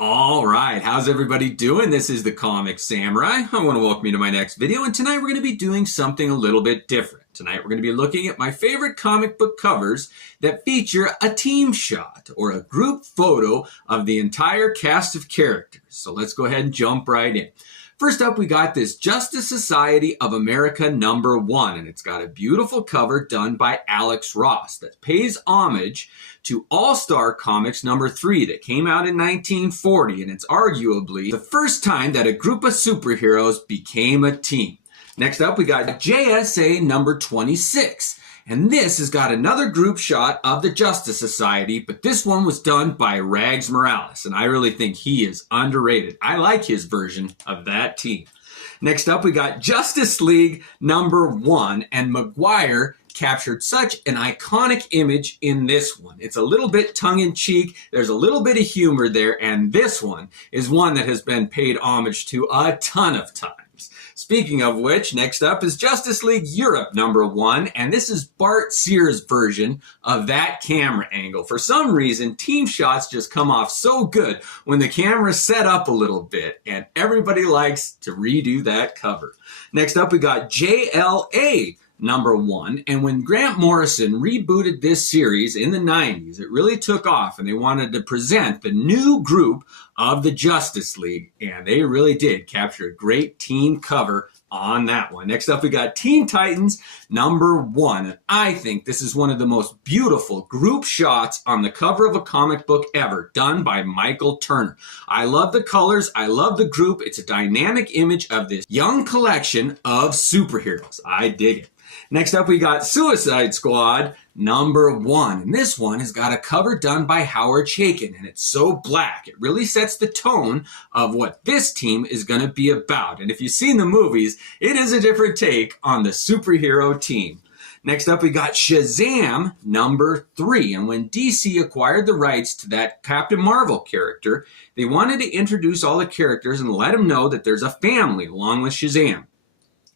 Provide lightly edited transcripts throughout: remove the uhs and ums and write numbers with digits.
All right, how's everybody doing? This is the Comic Samurai. I want to welcome you to my next video, and tonight we're going to be doing something a little bit different. Tonight we're going to be looking at my favorite comic book covers that feature a team shot or a group photo of the entire cast of characters. So let's go ahead and jump right in. First up, we got this Justice Society of America #1, and it's got a beautiful cover done by Alex Ross that pays homage to All-Star Comics #3 that came out in 1940, and it's arguably the first time that a group of superheroes became a team. Next up, we got JSA #26. And this has got another group shot of the Justice Society, but this one was done by Rags Morales, and I really think he is underrated. I like his version of that team. Next up, we got Justice League #1, and Maguire captured such an iconic image in this one. It's a little bit tongue-in-cheek, there's a little bit of humor there, and this one is one that has been paid homage to a ton of times. Speaking of which, next up is Justice League Europe #1, and this is Bart Sears' version of that camera angle. For some reason, team shots just come off so good when the camera's set up a little bit, and everybody likes to redo that cover. Next up, we got JLA #1, and when Grant Morrison rebooted this series in the 90s, it really took off, and they wanted to present the new group of the Justice League, and they really did capture a great team cover on that one. Next up, we got Teen Titans #1, and I think this is one of the most beautiful group shots on the cover of a comic book ever, done by Michael Turner. I love the colors, I love the group, it's a dynamic image of this young collection of superheroes. I dig it. Next up, we got Suicide Squad #1, and this one has got a cover done by Howard Chaykin, and it's so black. It really sets the tone of what this team is going to be about. And if you've seen the movies, it is a different take on the superhero team. Next up, we got Shazam #3, and when DC acquired the rights to that Captain Marvel character, they wanted to introduce all the characters and let them know that there's a family along with Shazam.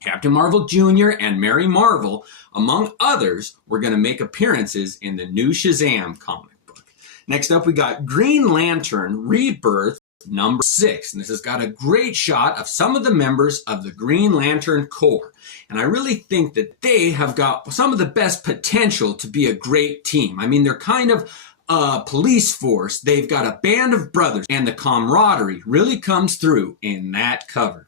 Captain Marvel Jr. and Mary Marvel, among others, were going to make appearances in the new Shazam comic book. Next up, we got Green Lantern Rebirth #6, and this has got a great shot of some of the members of the Green Lantern Corps. And I really think that they have got some of the best potential to be a great team. I mean, they're kind of a police force. They've got a band of brothers, and the camaraderie really comes through in that cover.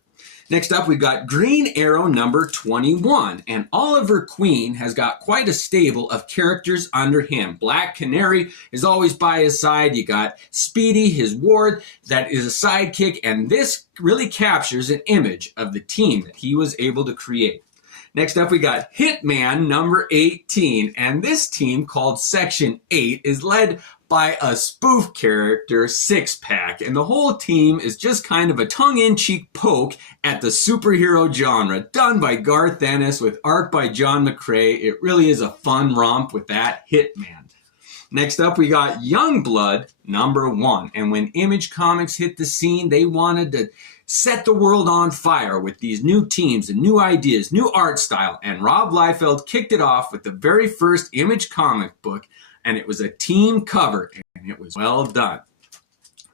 Next up, we've got Green Arrow #21, and Oliver Queen has got quite a stable of characters under him. Black Canary is always by his side. You got Speedy, his ward, that is a sidekick, and this really captures an image of the team that he was able to create. Next up, we got Hitman #18, and this team called Section 8 is led by a spoof character, Six Pack, and the whole team is just kind of a tongue-in-cheek poke at the superhero genre, done by Garth Ennis with art by John McCrae. It really is a fun romp with that Hitman. Next up, we got Youngblood #1, and when Image Comics hit the scene, they wanted to set the world on fire with these new teams and new ideas, new art style, and Rob Liefeld kicked it off with the very first Image comic book, and it was a team cover, and it was well done.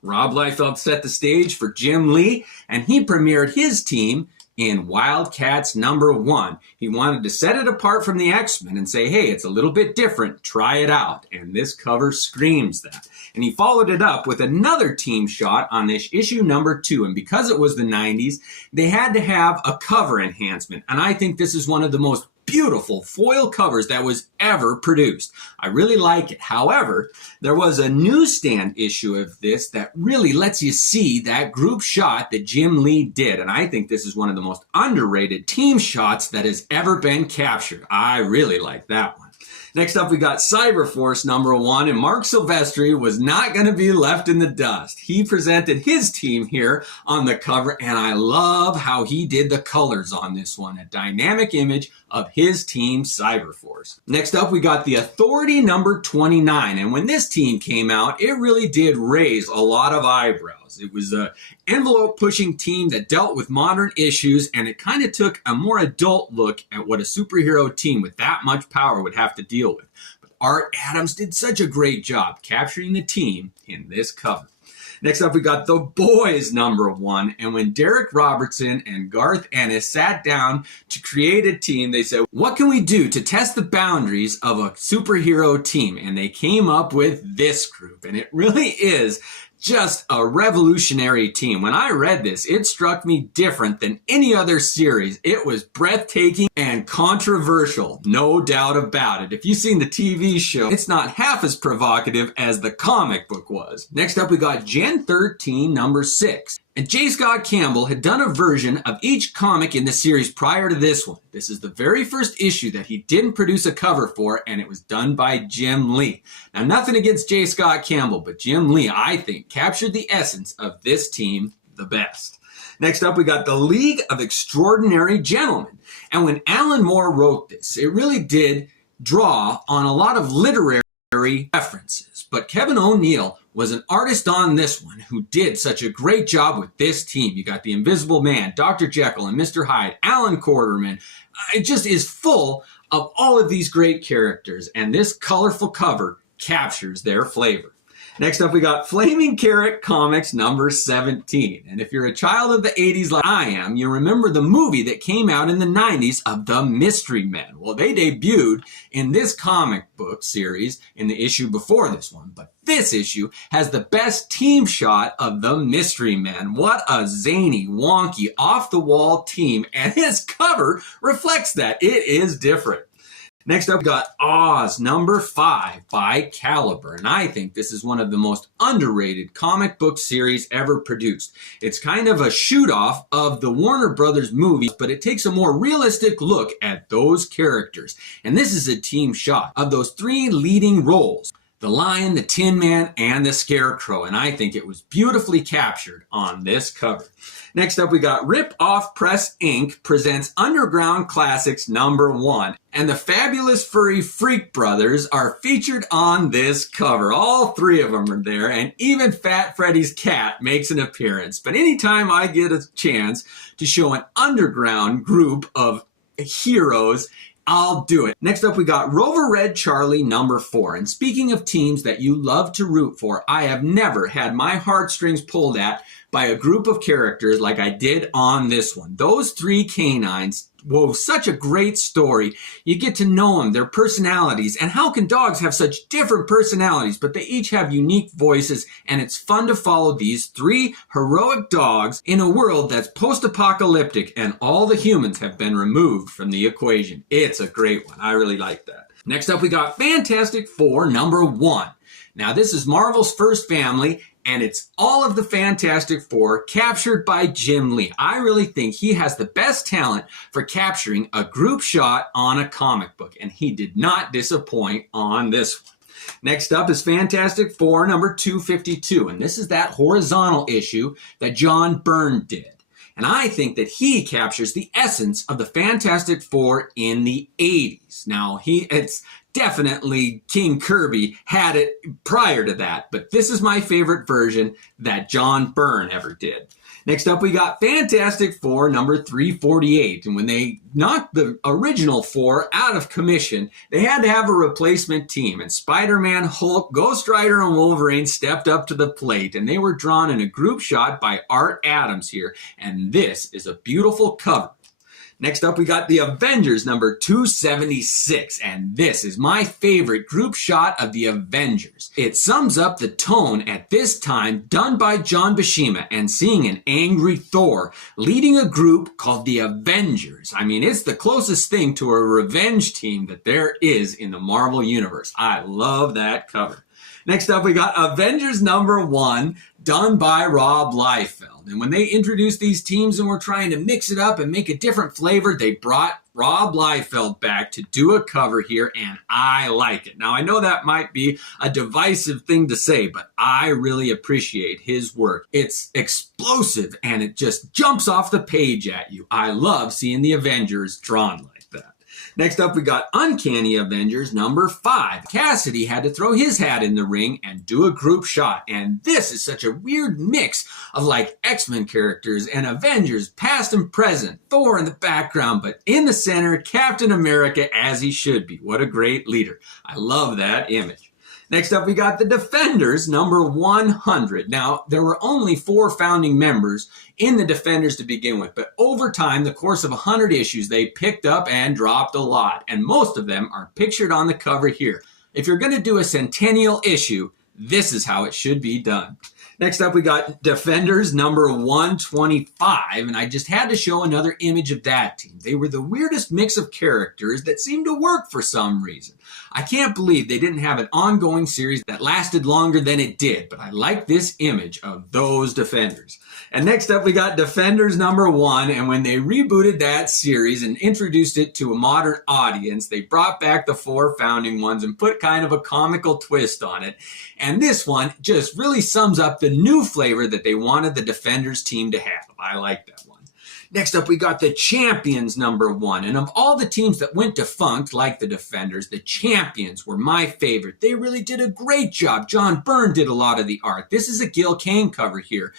Rob Liefeld set the stage for Jim Lee, and he premiered his team in Wildcats #1. He wanted to set it apart from the X-Men and say, hey, it's a little bit different, try it out. And this cover screams that. And he followed it up with another team shot on this issue #2. And because it was the 90s, they had to have a cover enhancement. And I think this is one of the most beautiful foil covers that was ever produced. I really like it. However, there was a newsstand issue of this that really lets you see that group shot that Jim Lee did. And I think this is one of the most underrated team shots that has ever been captured. I really like that one. Next up, we got Cyberforce #1, and Mark Silvestri was not going to be left in the dust. He presented his team here on the cover, and I love how he did the colors on this one. A dynamic image of his team, Cyberforce. Next up, we got the Authority #29, and when this team came out, it really did raise a lot of eyebrows. It was an envelope-pushing team that dealt with modern issues, and it kind of took a more adult look at what a superhero team with that much power would have to deal with. But Art Adams did such a great job capturing the team in this cover. Next up, we got The Boys #1. And when Derek Robertson and Garth Ennis sat down to create a team, they said, what can we do to test the boundaries of a superhero team? And they came up with this group. And it really is just a revolutionary team. When I read this, it struck me different than any other series. It was breathtaking and controversial, no doubt about it. If you've seen the TV show, it's not half as provocative as the comic book was. Next up, we got Gen 13 #6. And J. Scott Campbell had done a version of each comic in the series prior to this one. This is the very first issue that he didn't produce a cover for, and it was done by Jim Lee. Now, nothing against J. Scott Campbell, but Jim Lee, I think, captured the essence of this team the best. Next up, we got The League of Extraordinary Gentlemen. And when Alan Moore wrote this, it really did draw on a lot of literary references. But Kevin O'Neill was an artist on this one who did such a great job with this team. You got the Invisible Man, Dr. Jekyll and Mr. Hyde, Alan Quarterman. It just is full of all of these great characters, and this colorful cover captures their flavor. Next up, we got Flaming Carrot Comics #17. And if you're a child of the 80s like I am, you remember the movie that came out in the 90s of The Mystery Men. Well, they debuted in this comic book series in the issue before this one. But this issue has the best team shot of The Mystery Men. What a zany, wonky, off-the-wall team. And his cover reflects that. It is different. Next up, we got Oz #5 by Caliber, and I think this is one of the most underrated comic book series ever produced. It's kind of a shoot-off of the Warner Brothers movies, but it takes a more realistic look at those characters. And this is a team shot of those 3 leading roles: the Lion, the Tin Man, and the Scarecrow, and I think it was beautifully captured on this cover. Next up, we got Rip Off Press Inc. presents Underground Classics #1. And the Fabulous Furry Freak Brothers are featured on this cover. All 3 of them are there, and even Fat Freddy's cat makes an appearance. But anytime I get a chance to show an underground group of heroes, I'll do it. Next up, we got Rover Red Charlie #4. And speaking of teams that you love to root for, I have never had my heartstrings pulled at by a group of characters like I did on this one. Those 3 canines wove such a great story. You get to know them, their personalities, and how can dogs have such different personalities, but they each have unique voices, and it's fun to follow these 3 heroic dogs in a world that's post-apocalyptic and all the humans have been removed from the equation. It's a great one. I really like that. Next up, we got Fantastic Four #1. Now, this is Marvel's first family, and it's all of the Fantastic Four captured by Jim Lee. I really think he has the best talent for capturing a group shot on a comic book, and he did not disappoint on this one. Next up is Fantastic Four #252, and this is that horizontal issue that John Byrne did. And I think that he captures the essence of the Fantastic Four in the 80s. Now, it's definitely King Kirby had it prior to that, but this is my favorite version that John Byrne ever did. Next up, we got Fantastic Four #348. And when they knocked the original 4 out of commission, they had to have a replacement team. And Spider-Man, Hulk, Ghost Rider, and Wolverine stepped up to the plate. And they were drawn in a group shot by Art Adams here. And this is a beautiful cover. Next up, we got the Avengers #276, and this is my favorite group shot of the Avengers. It sums up the tone at this time done by John Buscema and seeing an angry Thor leading a group called the Avengers. I mean, it's the closest thing to a revenge team that there is in the Marvel Universe. I love that cover. Next up, we got Avengers #1, done by Rob Liefeld. And when they introduced these teams and were trying to mix it up and make a different flavor, they brought Rob Liefeld back to do a cover here, and I like it. Now, I know that might be a divisive thing to say, but I really appreciate his work. It's explosive, and it just jumps off the page at you. I love seeing the Avengers drawn like that. Next up, we got Uncanny Avengers #5. Cassidy had to throw his hat in the ring and do a group shot. And this is such a weird mix of like X-Men characters and Avengers, past and present. Thor in the background, but in the center, Captain America as he should be. What a great leader. I love that image. Next up, we got the Defenders, number 100. Now, there were only 4 founding members in the Defenders to begin with, but over time, the course of 100 issues, they picked up and dropped a lot, and most of them are pictured on the cover here. If you're going to do a centennial issue, this is how it should be done. Next up, we got Defenders number 125, and I just had to show another image of that team. They were the weirdest mix of characters that seemed to work for some reason. I can't believe they didn't have an ongoing series that lasted longer than it did, but I like this image of those Defenders. And next up, we got Defenders number 1, and when they rebooted that series and introduced it to a modern audience, they brought back the 4 founding ones and put kind of a comical twist on it. And this one just really sums up the new flavor that they wanted the Defenders team to have. I like that one. Next up, we got the Champions number 1. And of all the teams that went defunct, like the Defenders, the Champions were my favorite. They really did a great job. John Byrne did a lot of the art. This is a Gil Kane cover here.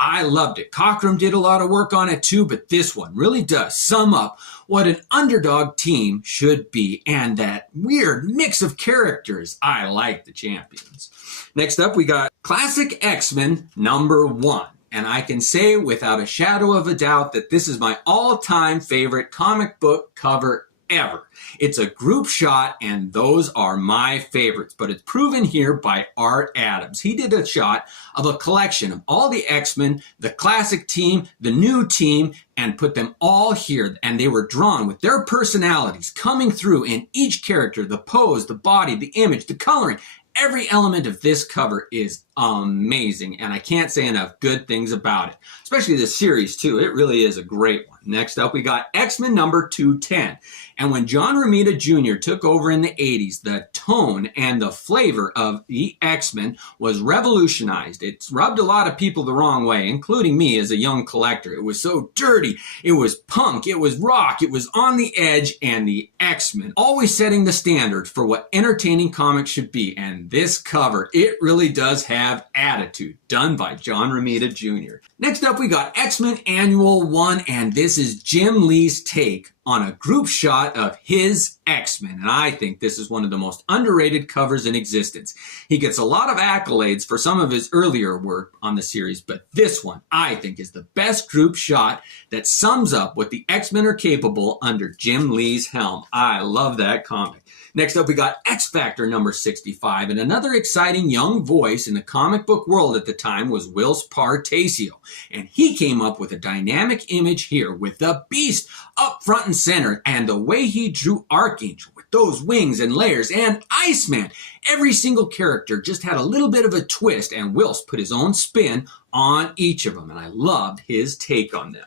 I loved it. Cockrum did a lot of work on it too, but this one really does sum up what an underdog team should be and that weird mix of characters. I like the Champions. Next up, we got Classic X-Men number 1. And I can say without a shadow of a doubt that this is my all-time favorite comic book cover ever. It's a group shot, and those are my favorites, but it's proven here by Art Adams. He did a shot of a collection of all the X-Men, the classic team, the new team, and put them all here, and they were drawn with their personalities coming through in each character, the pose, the body, the image, the coloring. Every element of this cover is amazing, and I can't say enough good things about it, especially this series, too. It really is a great one. Next up, we got X-Men number 210. And when John Romita Jr. took over in the 80s, the tone and the flavor of the X-Men was revolutionized. It's rubbed a lot of people the wrong way, including me as a young collector. It was so dirty. It was punk. It was rock. It was on the edge, and the X-Men always setting the standard for what entertaining comics should be. And this cover, it really does have attitude, done by John Romita Jr. Next up, we got X-Men Annual 1, and this is Jim Lee's take on a group shot of his X-Men, and I think this is one of the most underrated covers in existence. He gets a lot of accolades for some of his earlier work on the series, but this one, I think, is the best group shot that sums up what the X-Men are capable under Jim Lee's helm. I love that comic. Next up, we got X-Factor number 65, and another exciting young voice in the comic book world at the time was Whilce Partasio, and he came up with a dynamic image here with the Beast up front and center, and the way he drew Archangel with those wings and layers, and Iceman. Every single character just had a little bit of a twist, and Whilce put his own spin on each of them, and I loved his take on them.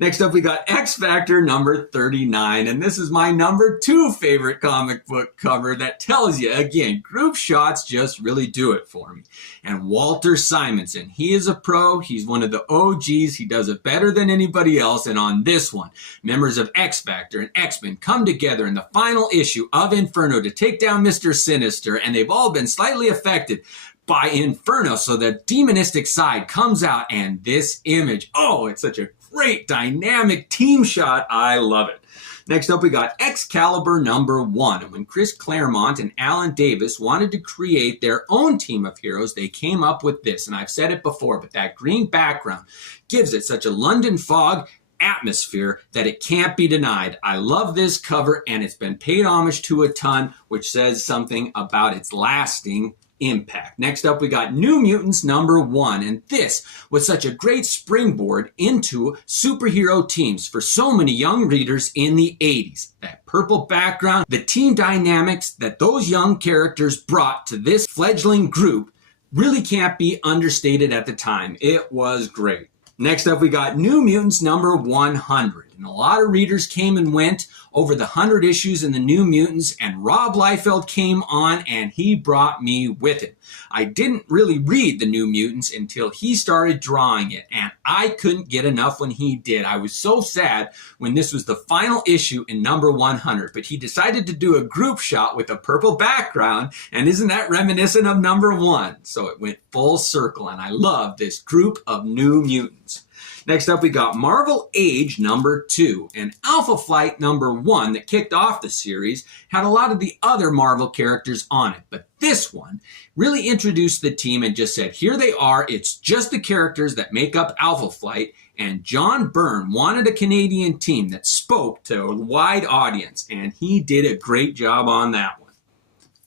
Next up, we got X Factor number 39, and this is my number 2 favorite comic book cover that tells you, again, group shots just really do it for me. And Walter Simonson, he is a pro, he's one of the OGs, he does it better than anybody else, and on this one, members of X Factor and X-Men come together in the final issue of Inferno to take down Mr. Sinister, and they've all been slightly affected by Inferno, so the demonistic side comes out, and this image, oh, it's such a great dynamic team shot. I love it. Next up, we got Excalibur number 1. And when Chris Claremont and Alan Davis wanted to create their own team of heroes, they came up with this. And I've said it before, but that green background gives it such a London fog atmosphere that it can't be denied. I love this cover, and it's been paid homage to a ton, which says something about its lasting impact. Next up, we got New Mutants number 1, and this was such a great springboard into superhero teams for so many young readers in the 80s. That purple background, the team dynamics that those young characters brought to this fledgling group really can't be understated at the time. It was great. Next up, we got New Mutants number 100. And a lot of readers came and went over the 100 issues in the New Mutants, and Rob Liefeld came on, and he brought me with him. I didn't really read the New Mutants until he started drawing it, and I couldn't get enough when he did. I was so sad when this was the final issue in number 100, but he decided to do a group shot with a purple background, and isn't that reminiscent of number 1? So it went full circle, and I love this group of New Mutants. Next up, we got Marvel Age number 2, and Alpha Flight number 1 that kicked off the series had a lot of the other Marvel characters on it, but this one really introduced the team and just said, here they are, it's just the characters that make up Alpha Flight, and John Byrne wanted a Canadian team that spoke to a wide audience, and he did a great job on that one.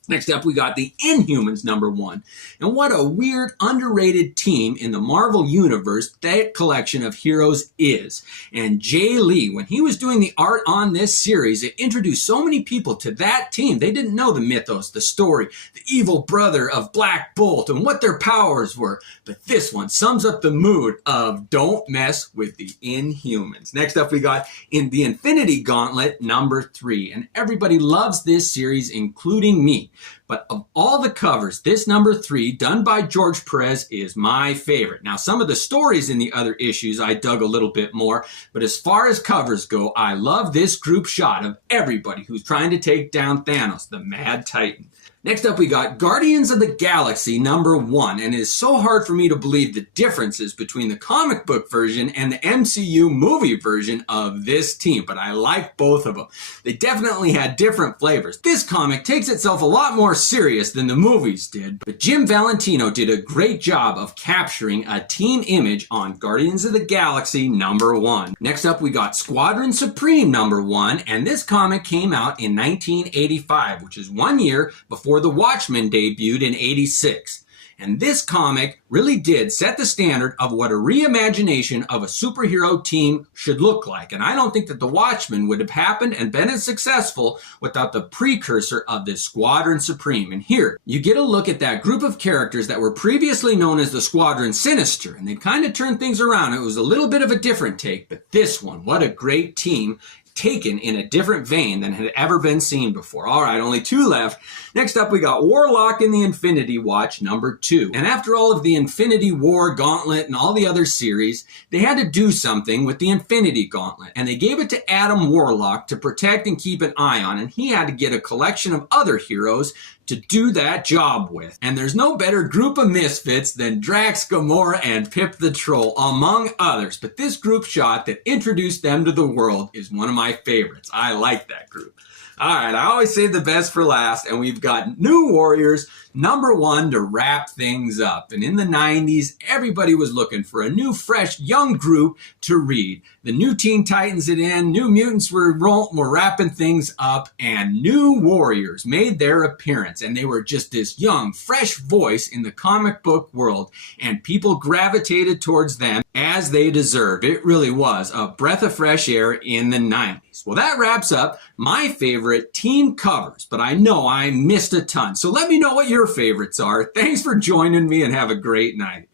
Next up, we got the Inhumans number 1. And what a weird, underrated team in the Marvel Universe that collection of heroes is. And Jay Lee, when he was doing the art on this series, it introduced so many people to that team. They didn't know the mythos, the story, the evil brother of Black Bolt, and what their powers were. But this one sums up the mood of don't mess with the Inhumans. Next up, we got in the Infinity Gauntlet number 3. And everybody loves this series, including me. But of all the covers, this number 3, done by George Perez, is my favorite. Now, some of the stories in the other issues I dug a little bit more, but as far as covers go, I love this group shot of everybody who's trying to take down Thanos, the Mad Titan. Next up, we got Guardians of the Galaxy number 1, and it is so hard for me to believe the differences between the comic book version and the MCU movie version of this team, but I like both of them. They definitely had different flavors. This comic takes itself a lot more serious than the movies did, but Jim Valentino did a great job of capturing a team image on Guardians of the Galaxy number 1. Next up, we got Squadron Supreme number 1, and this comic came out in 1985, which is 1 year before The Watchmen debuted in '86. And this comic really did set the standard of what a reimagination of a superhero team should look like. And I don't think that The Watchmen would have happened and been as successful without the precursor of this Squadron Supreme. And here, you get a look at that group of characters that were previously known as the Squadron Sinister. And they kind of turned things around. It was a little bit of a different take, but this one, what a great team, taken in a different vein than had ever been seen before. All right, only 2 left. Next up, we got Warlock in the Infinity Watch number 2. And after all of the Infinity War Gauntlet and all the other series, they had to do something with the Infinity Gauntlet. And they gave it to Adam Warlock to protect and keep an eye on. And he had to get a collection of other heroes to do that job with. And there's no better group of misfits than Drax, Gamora, and Pip the Troll, among others. But this group shot that introduced them to the world is one of my favorites. I like that group. All right, I always save the best for last, and we've got New Warriors number 1 to wrap things up. And in the 90s, everybody was looking for a new, fresh, young group to read. The New Teen Titans had in, New Mutants were wrapping things up, and New Warriors made their appearance. And they were just this young, fresh voice in the comic book world, and people gravitated towards them as they deserved. It really was a breath of fresh air in the 90s. Well, that wraps up my favorite team covers, but I know I missed a ton. So let me know what your favorites are. Thanks for joining me and have a great night.